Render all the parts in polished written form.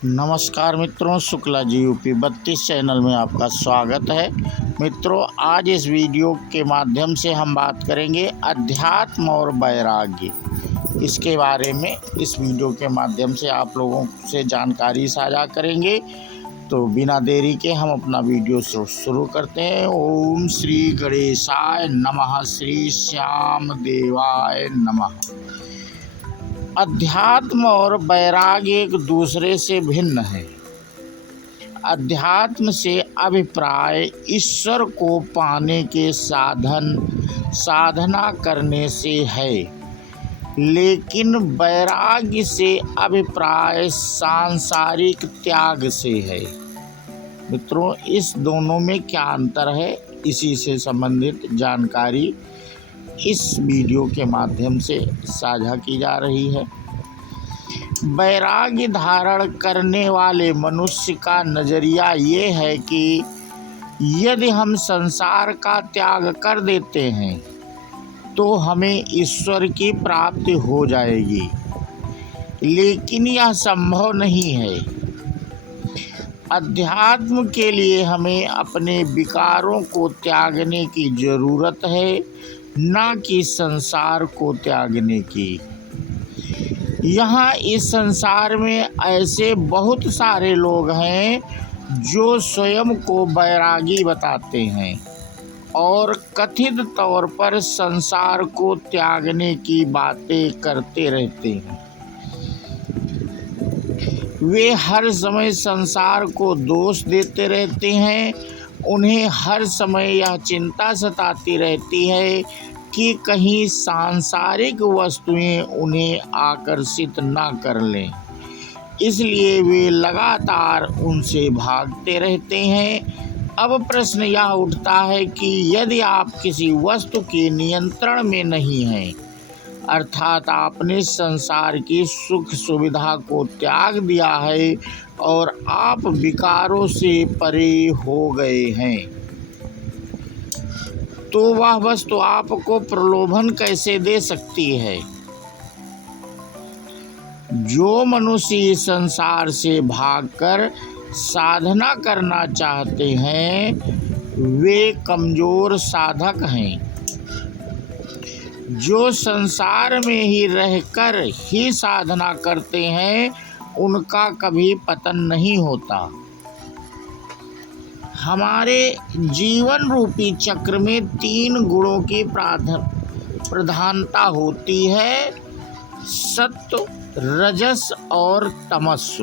नमस्कार मित्रों, Shukla ji UP 32 channel में आपका स्वागत है। मित्रों, आज इस वीडियो के माध्यम से हम बात करेंगे अध्यात्म और वैराग्य। इसके बारे में इस वीडियो के माध्यम से आप लोगों से जानकारी साझा करेंगे। तो बिना देरी के हम अपना वीडियो शुरू करते हैं। ओम श्री गणेशाय नमः, श्री श्याम देवाय नमः। अध्यात्म और वैराग्य एक दूसरे से भिन्न है। अध्यात्म से अभिप्राय ईश्वर को पाने के साधना करने से है, लेकिन वैराग्य से अभिप्राय सांसारिक त्याग से है। मित्रों, इस दोनों में क्या अंतर है, इसी से संबंधित जानकारी इस वीडियो के माध्यम से साझा की जा रही है। वैराग्य धारण करने वाले मनुष्य का नज़रिया ये है कि यदि हम संसार का त्याग कर देते हैं तो हमें ईश्वर की प्राप्ति हो जाएगी, लेकिन यह संभव नहीं है। अध्यात्म के लिए हमें अपने विकारों को त्यागने की जरूरत है, ना कि संसार को त्यागने की। यहाँ इस संसार में ऐसे बहुत सारे लोग हैं जो स्वयं को वैरागी बताते हैं और कथित तौर पर संसार को त्यागने की बातें करते रहते हैं। वे हर समय संसार को दोष देते रहते हैं। उन्हें हर समय यह चिंता सताती रहती है कि कहीं सांसारिक वस्तुएं उन्हें आकर्षित ना कर लें, इसलिए वे लगातार उनसे भागते रहते हैं। अब प्रश्न यह उठता है कि यदि आप किसी वस्तु के नियंत्रण में नहीं हैं, अर्थात आपने संसार की सुख सुविधा को त्याग दिया है और आप विकारों से परे हो गए हैं, तो वह वस्तु आपको प्रलोभन कैसे दे सकती है। जो मनुष्य संसार से भागकर साधना करना चाहते हैं, वे कमजोर साधक हैं। जो संसार में ही रहकर ही साधना करते हैं, उनका कभी पतन नहीं होता। हमारे जीवन रूपी चक्र में 3 गुणों की प्रधानता होती है: सत्व, रजस और तमस।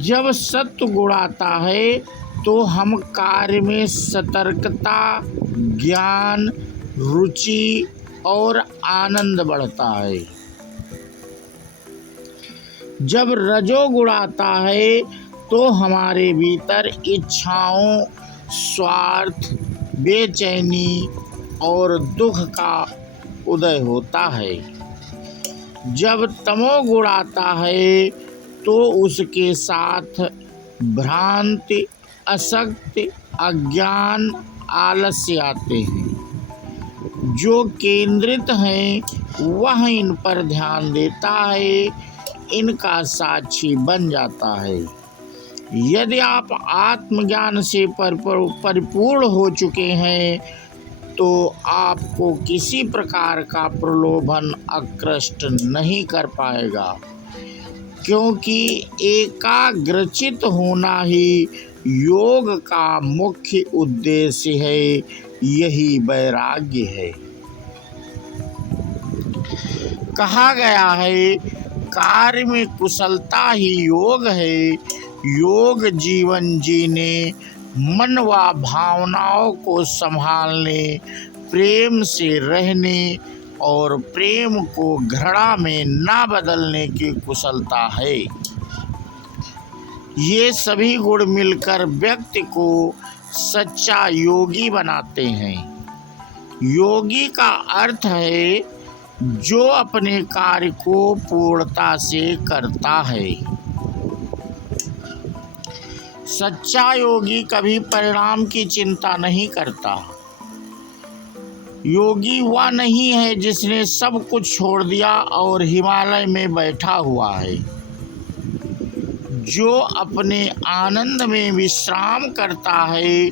जब सत्व गुण आता है तो हम कार्य में सतर्कता, ज्ञान, रुचि और आनंद बढ़ता है। जब रजोगुण आता है तो हमारे भीतर इच्छाओं, स्वार्थ, बेचैनी और दुख का उदय होता है। जब तमोगुण आता है तो उसके साथ भ्रांति, असक्ति, अज्ञान, आलस्य आते हैं। जो केंद्रित हैं वह इन पर ध्यान देता है, इनका साक्षी बन जाता है। यदि आप आत्मज्ञान से परिपूर्ण हो चुके हैं तो आपको किसी प्रकार का प्रलोभन आकृष्ट नहीं कर पाएगा, क्योंकि एकाग्रचित होना ही योग का मुख्य उद्देश्य है। यही वैराग्य है। कहा गया है, कार्य में कुशलता ही योग है। योग जीवन जीने, मन व भावनाओं को संभालने, प्रेम से रहने और प्रेम को घृणा में ना बदलने की कुशलता है। ये सभी गुण मिलकर व्यक्ति को सच्चा योगी बनाते हैं। योगी का अर्थ है जो अपने कार्य को पूर्णता से करता है। सच्चा योगी कभी परिणाम की चिंता नहीं करता। योगी वह नहीं है जिसने सब कुछ छोड़ दिया और हिमालय में बैठा हुआ है। जो अपने आनंद में विश्राम करता है,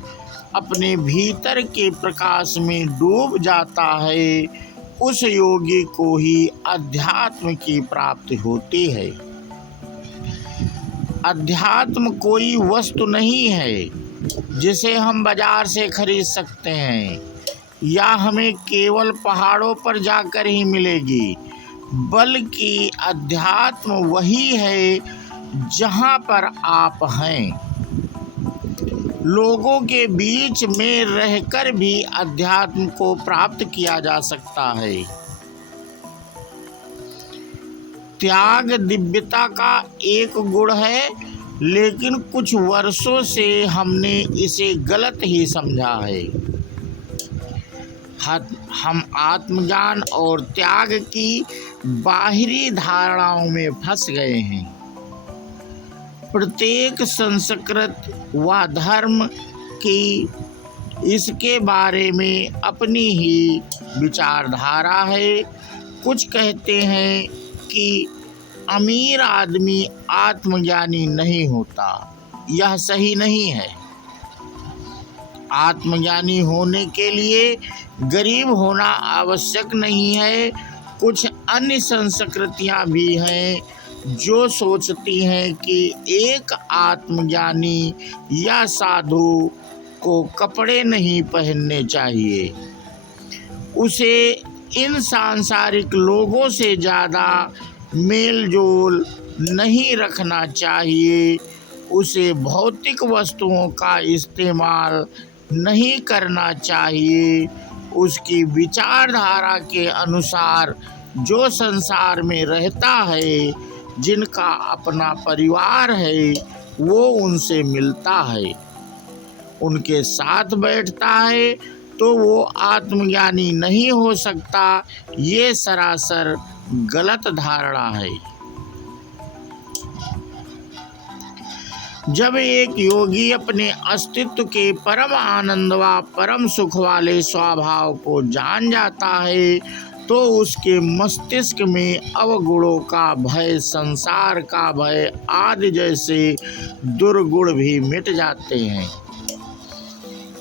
अपने भीतर के प्रकाश में डूब जाता है, उस योगी को ही अध्यात्म की प्राप्ति होती है। अध्यात्म कोई वस्तु नहीं है जिसे हम बाजार से खरीद सकते हैं या हमें केवल पहाड़ों पर जाकर ही मिलेगी, बल्कि अध्यात्म वही है जहाँ पर आप हैं। लोगों के बीच में रहकर भी अध्यात्म को प्राप्त किया जा सकता है। त्याग दिव्यता का एक गुण है, लेकिन कुछ वर्षों से हमने इसे गलत ही समझा है। हम आत्मज्ञान और त्याग की बाहरी धारणाओं में फंस गए हैं। प्रत्येक संस्कृत व धर्म की इसके बारे में अपनी ही विचारधारा है। कुछ कहते हैं कि अमीर आदमी आत्मज्ञानी नहीं होता। यह सही नहीं है। आत्मज्ञानी होने के लिए गरीब होना आवश्यक नहीं है। कुछ अन्य संस्कृतियां भी हैं जो सोचती हैं कि एक आत्मज्ञानी या साधु को कपड़े नहीं पहनने चाहिए, उसे इन सांसारिक लोगों से ज़्यादा मेल जोल नहीं रखना चाहिए, उसे भौतिक वस्तुओं का इस्तेमाल नहीं करना चाहिए, उसकी विचारधारा के अनुसार जो संसार में रहता है, जिनका अपना परिवार है, वो उनसे मिलता है, उनके साथ बैठता है, तो वो आत्मज्ञानी नहीं हो सकता। ये सरासर गलत धारणा है। जब एक योगी अपने अस्तित्व के परम आनंद व परम सुख वाले स्वभाव को जान जाता है, तो उसके मस्तिष्क में अवगुणों का भय, संसार का भय आदि जैसे दुर्गुण भी मिट जाते हैं।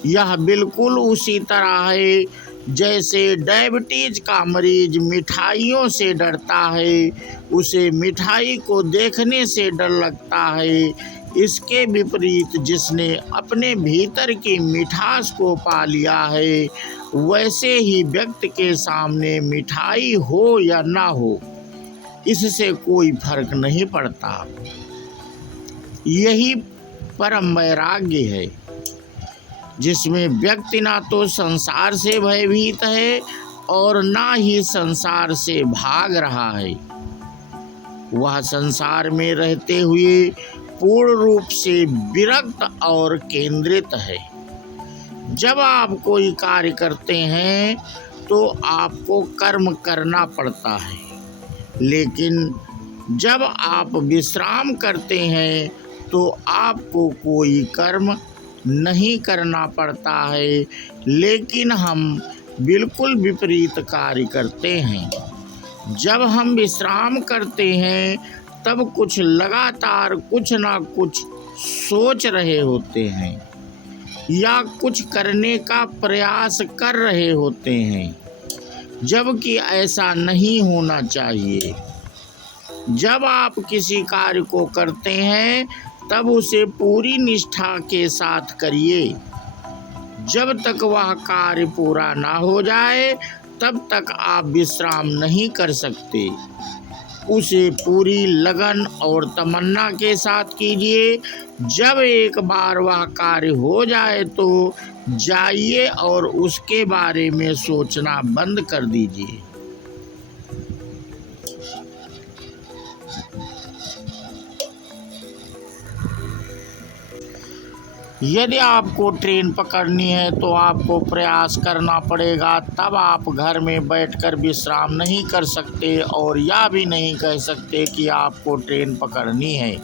यह बिल्कुल उसी तरह है जैसे डायबिटीज का मरीज मिठाइयों से डरता है, उसे मिठाई को देखने से डर लगता है। इसके विपरीत जिसने अपने भीतर की मिठास को पा लिया है, वैसे ही व्यक्ति के सामने मिठाई हो या ना हो, इससे कोई फर्क नहीं पड़ता। यही परम वैराग्य है, जिसमें व्यक्ति ना तो संसार से भयभीत है और ना ही संसार से भाग रहा है। वह संसार में रहते हुए पूर्ण रूप से विरक्त और केंद्रित है। जब आप कोई कार्य करते हैं तो आपको कर्म करना पड़ता है, लेकिन जब आप विश्राम करते हैं तो आपको कोई कर्म नहीं करना पड़ता है, लेकिन हम बिल्कुल विपरीत कार्य करते हैं। जब हम विश्राम करते हैं तब कुछ लगातार कुछ ना कुछ सोच रहे होते हैं या कुछ करने का प्रयास कर रहे होते हैं, जबकि ऐसा नहीं होना चाहिए। जब आप किसी कार्य को करते हैं तब उसे पूरी निष्ठा के साथ करिए। जब तक वह कार्य पूरा ना हो जाए तब तक आप विश्राम नहीं कर सकते। उसे पूरी लगन और तमन्ना के साथ कीजिए। जब एक बार वह कार्य हो जाए तो जाइए और उसके बारे में सोचना बंद कर दीजिए। यदि आपको ट्रेन पकड़नी है तो आपको प्रयास करना पड़ेगा, तब आप घर में बैठकर विश्राम नहीं कर सकते और यह भी नहीं कह सकते कि आपको ट्रेन पकड़नी है।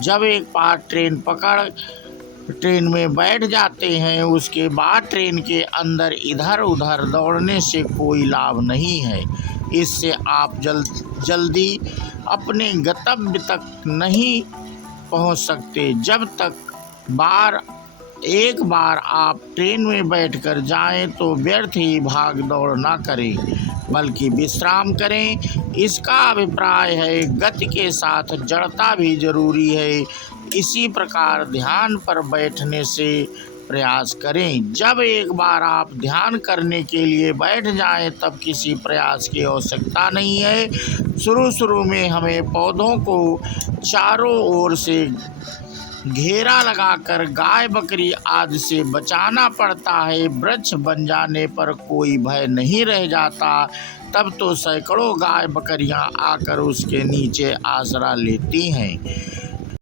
जब एक बार ट्रेन पकड़ ट्रेन में बैठ जाते हैं, उसके बाद ट्रेन के अंदर इधर उधर दौड़ने से कोई लाभ नहीं है। इससे आप जल्दी अपने गंतव्य तक नहीं पहुंच सकते। जब तक एक बार आप ट्रेन में बैठकर जाएं तो व्यर्थ ही भाग दौड़ ना करें, बल्कि विश्राम करें। इसका अभिप्राय है गति के साथ जड़ता भी जरूरी है। इसी प्रकार ध्यान पर बैठने से प्रयास करें। जब एक बार आप ध्यान करने के लिए बैठ जाएं, तब किसी प्रयास की आवश्यकता नहीं है। शुरू में हमें पौधों को चारों ओर से घेरा लगाकर गाय बकरी आदि से बचाना पड़ता है। वृक्ष बन जाने पर कोई भय नहीं रह जाता। तब तो सैकड़ों गाय बकरियां आकर उसके नीचे आसरा लेती हैं।